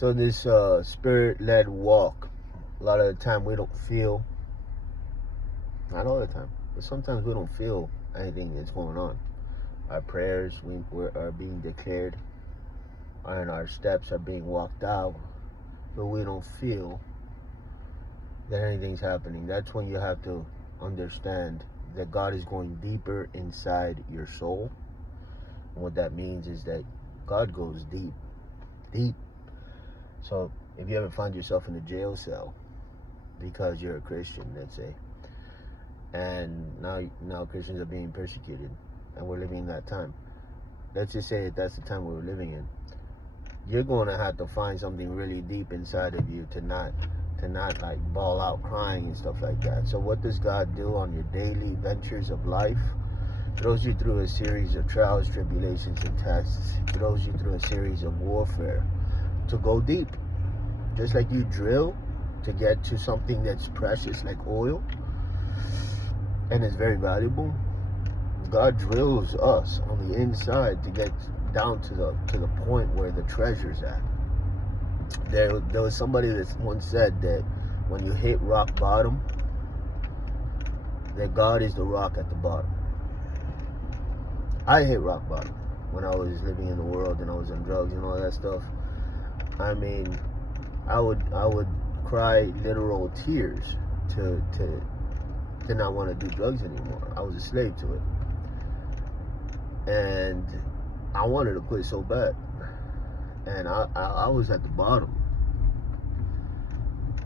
So this spirit-led walk, a lot of the time we don't feel, not all the time, but sometimes we don't feel anything that's going on. Our prayers are being declared, and our steps are being walked out, but we don't feel that anything's happening. That's when you have to understand that God is going deeper inside your soul. And what that means is that God goes deep, deep. So if you ever find yourself in a jail cell because you're a Christian, let's say, and now Christians are being persecuted, and we're living in that time. Let's just say that that's the time we're living in. You're going to have to find something really deep inside of you to not like bawl out crying and stuff like that. So what does God do on your daily ventures of life? Throws you through a series of trials, tribulations, and tests. Throws you through a series of warfare to go deep. Just like you drill to get to something that's precious like oil and is very valuable, God drills us on the inside to get down to the point where the treasure's at. There was somebody that once said that when you hit rock bottom, that God is the rock at the bottom. I hit rock bottom when I was living in the world and I was on drugs and all that stuff. I mean, I would cry literal tears to not want to do drugs anymore. I was a slave to it. And I wanted to quit so bad. And I was at the bottom.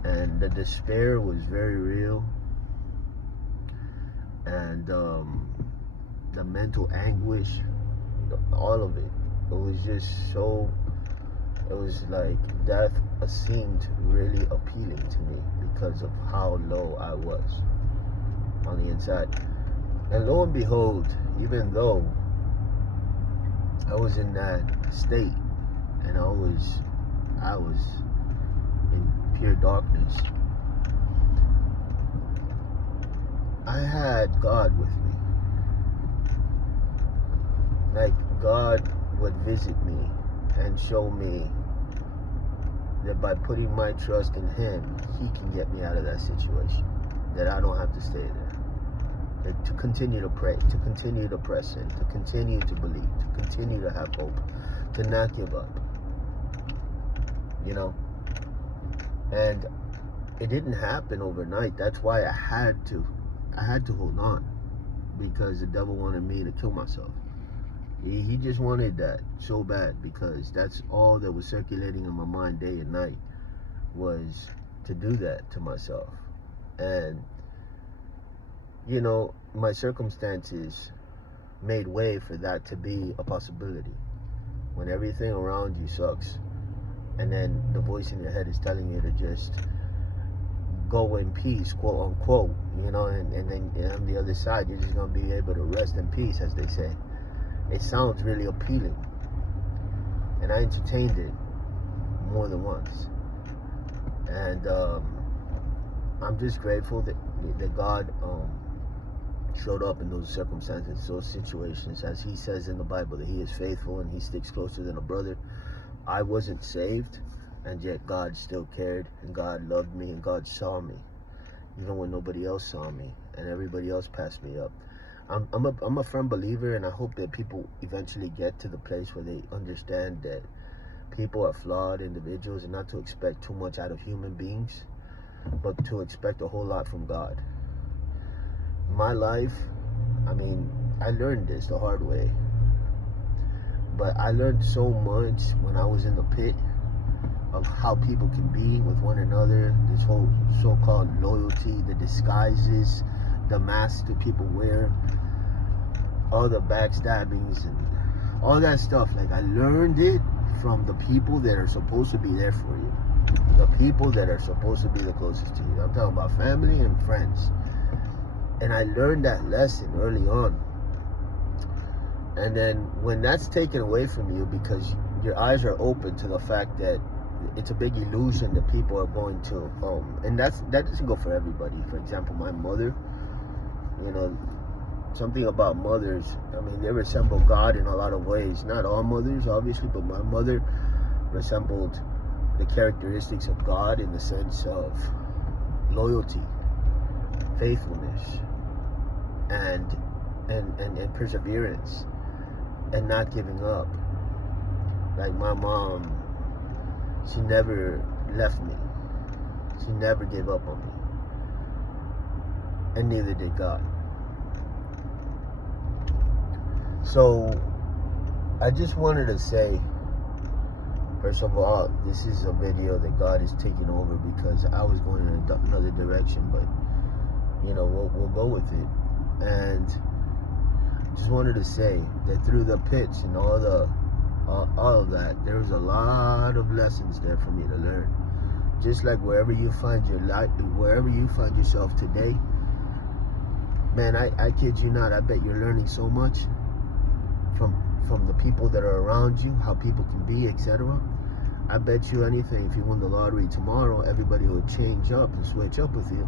And the despair was very real. And the mental anguish, all of it. It was just so, it was like death seemed really appealing to me because of how low I was on the inside. And lo and behold, even though I was in that state and I was in pure darkness, I had God with me. Like God would visit me and show me that by putting my trust in Him, He can get me out of that situation. That I don't have to stay there. That to continue to pray, to continue to press in, to continue to believe, to continue to have hope, to not give up. You know? And it didn't happen overnight. That's why I had to hold on, because the devil wanted me to kill myself. He just wanted that so bad, because that's all that was circulating in my mind day and night, was to do that to myself. And you know, my circumstances made way for that to be a possibility. When everything around you sucks, and then the voice in your head is telling you to just go in peace, quote unquote, you know, and then on the other side, you're just going to be able to rest in peace, as they say. It sounds really appealing. And I entertained it more than once. And I'm just grateful that God showed up in those circumstances, those situations. As He says in the Bible, that He is faithful and He sticks closer than a brother. I wasn't saved, and yet God still cared, and God loved me, and God saw me, even when nobody else saw me, and everybody else passed me up. I'm a firm believer, and I hope that people eventually get to the place where they understand that people are flawed individuals, and not to expect too much out of human beings, but to expect a whole lot from God. My life, I mean, I learned this the hard way, but I learned so much when I was in the pit of how people can be with one another, this whole so-called loyalty, the disguises, the masks that people wear, all the backstabbings and all that stuff. Like, I learned it from the people that are supposed to be there for you, the people that are supposed to be the closest to you. I'm talking about family and friends. And I learned that lesson early on. And then when that's taken away from you because your eyes are open to the fact that it's a big illusion that people are going to, and that doesn't go for everybody. For example, my mother, you know, something about mothers, I mean, they resemble God in a lot of ways. Not all mothers, obviously, but my mother resembled the characteristics of God in the sense of loyalty, faithfulness, and perseverance, and not giving up. Like my mom, she never left me. She never gave up on me. And neither did God. So I just wanted to say, first of all, this is a video that God is taking over, because I was going in another direction, but we'll go with it. And just wanted to say that through the pitch and all of that, there was a lot of lessons there for me to learn. Just like wherever you find your life, wherever you find yourself today, man, I kid you not, I bet you're learning so much from the people that are around you, how people can be, etc. I bet you anything, if you won the lottery tomorrow, everybody will change up and switch up with you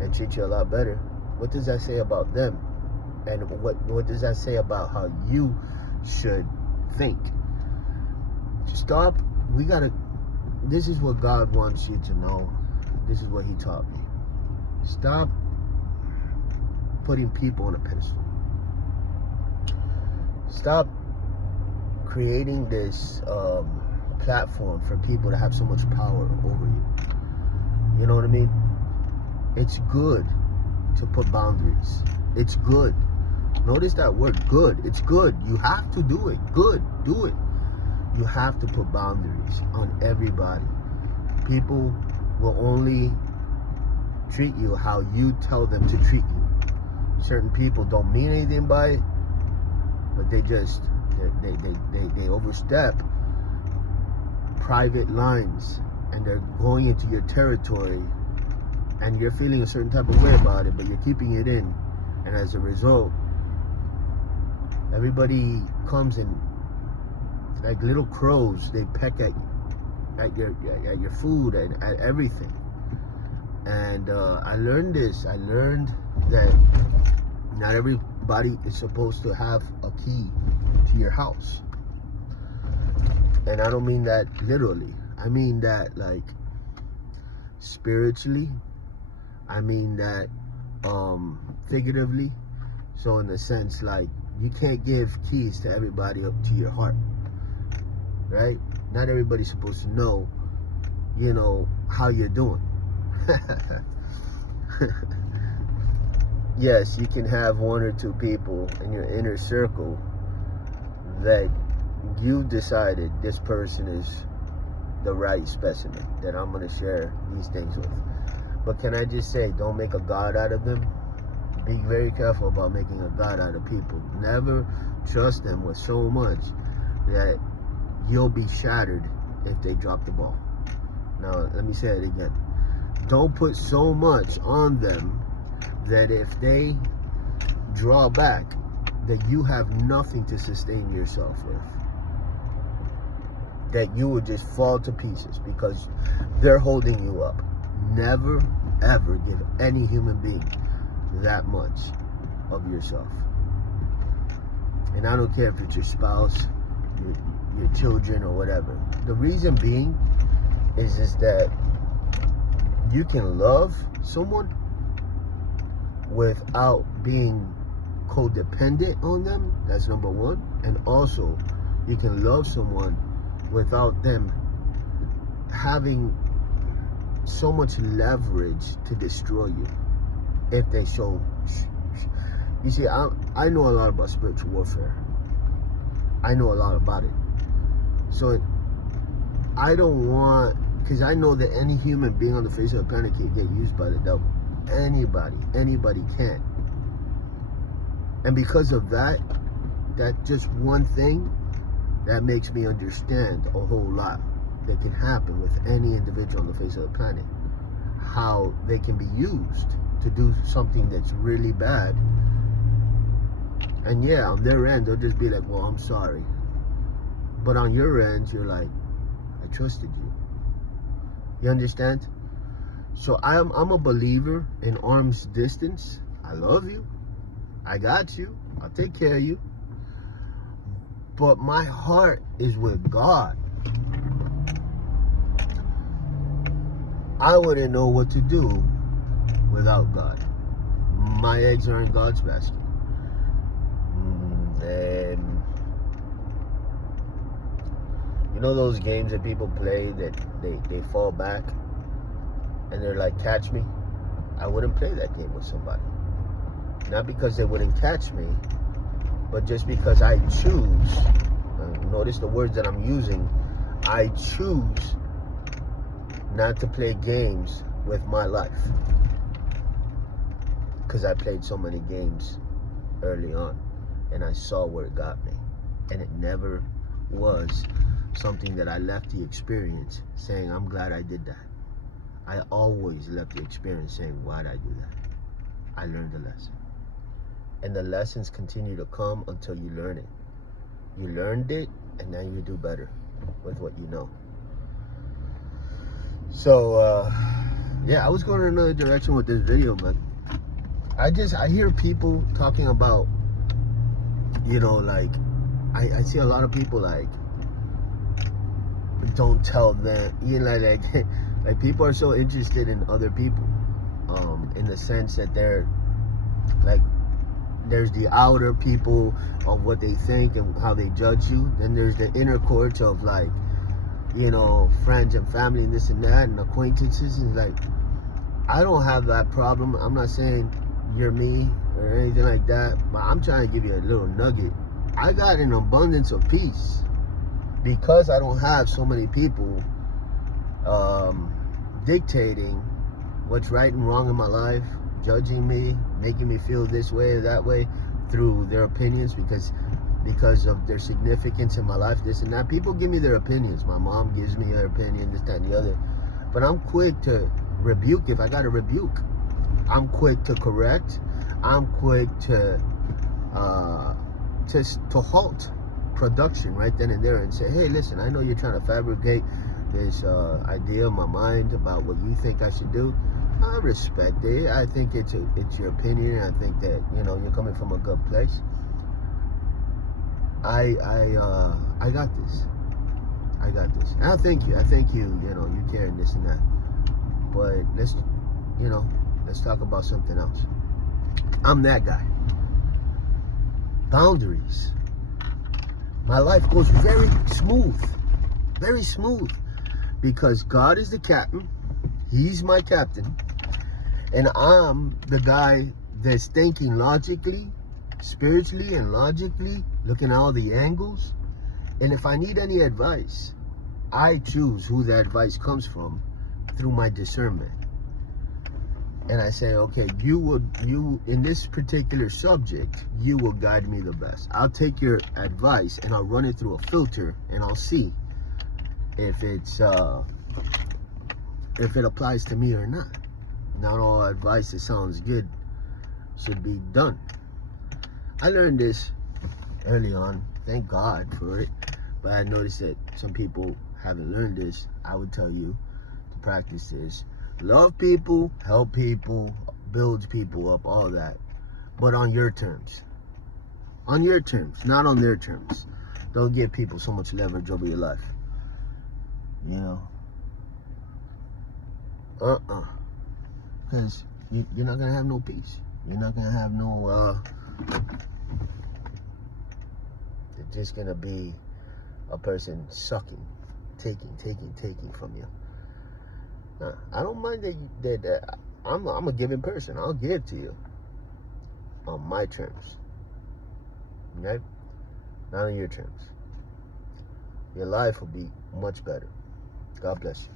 and treat you a lot better. What does that say about them? And what does that say about how you should think? Stop. This is what God wants you to know. This is what He taught me. Stop putting people on a pedestal. Stop creating this platform for people to have so much power over you. You know what I mean? It's good to put boundaries. It's good. Notice that word, good. It's good. You have to do it. Good. Do it. You have to put boundaries on everybody. People will only treat you how you tell them to treat you. Certain people don't mean anything by it, but they overstep private lines, and they're going into your territory, and you're feeling a certain type of way about it, but you're keeping it in. And as a result, everybody comes and, like little crows, they peck at your food and at everything. And I learned this. I learned that not everybody is supposed to have a key to your house. And I don't mean that literally. I mean that like spiritually. I mean that figuratively. So in the sense, like, you can't give keys to everybody up to your heart, right? Not everybody's supposed to know, how you're doing. Yes, you can have one or two people in your inner circle that you decided this person is the right specimen that I'm going to share these things with. But can I just say, don't make a god out of them. Be very careful about making a god out of people. Never trust them with so much that you'll be shattered if they drop the ball. Now, let me say it again. Don't put so much on them that if they draw back, that you have nothing to sustain yourself with. That you will just fall to pieces because they're holding you up. Never, ever give any human being that much of yourself. And I don't care if it's your spouse, your children, or whatever. The reason being is that you can love someone without being codependent on them. That's number one. And also, you can love someone without them having so much leverage to destroy you if they show. You see, I know a lot about spiritual warfare. I know a lot about it. So I don't want, because I know that any human being on the face of the planet can get used by the devil. Anybody can. And because of that just one thing, that makes me understand a whole lot that can happen with any individual on the face of the planet. How they can be used to do something that's really bad. And yeah, on their end, they'll just be like, well, I'm sorry. But on your end, you're like, I trusted you. You understand? So I'm a believer in arm's distance. I love you. I got you. I'll take care of you. But my heart is with God. I wouldn't know what to do without God. My eggs are in God's basket. And you know those games that people play that they fall back and they're like, catch me? I wouldn't play that game with somebody. Not because they wouldn't catch me, but just because I choose, notice the words that I'm using, I choose not to play games with my life. Because I played so many games early on and I saw where it got me. And it never was something that I left the experience saying, I'm glad I did that. I always left the experience saying, why'd I do that? I learned a lesson. And the lessons continue to come until you learn it. You learned it, and now you do better with what you know. So, yeah, I was going in another direction with this video, but I hear people talking about, you know, like, I see a lot of people like, don't tell them, you know, like people are so interested in other people, in the sense that they're like, there's the outer people of what they think and how they judge you. Then there's the inner courts of like, you know, friends and family and this and that and acquaintances. And like, I don't have that problem. I'm not saying you're me or anything like that, but I'm trying to give you a little nugget. I got an abundance of peace because I don't have so many people dictating what's right and wrong in my life, judging me, making me feel this way or that way through their opinions because of their significance in my life, this and that. People give me their opinions. My mom gives me her opinion, this, that, and the other. But I'm quick to rebuke if I got to rebuke. I'm quick to correct. I'm quick to halt production right then and there and say, hey, listen, I know you're trying to fabricate this idea in my mind about what you think I should do. I respect it. I think it's your opinion. I think that, you know, you're coming from a good place. I got this. I got this. And I thank you. You know, you care and this and that. But let's talk about something else. I'm that guy. Boundaries. My life goes very smooth, because God is the captain. He's my captain. And I'm the guy that's thinking logically, spiritually, and logically, looking at all the angles. And if I need any advice, I choose who the advice comes from through my discernment. And I say, okay, you in this particular subject, you will guide me the best. I'll take your advice and I'll run it through a filter and I'll see if it applies to me or not. Not all advice that sounds good should be done. I learned this early on. Thank God for it. But I noticed that some people haven't learned this. I would tell you to practice this. Love people, help people, build people up, all that. But on your terms. On your terms, not on their terms. Don't give people so much leverage over your life. You know? Because you're not going to have no peace. You're not going to have no, you're just going to be a person sucking, taking from you. I don't mind that I'm a giving person. I'll give to you on my terms. Okay? Not on your terms. Your life will be much better. God bless you.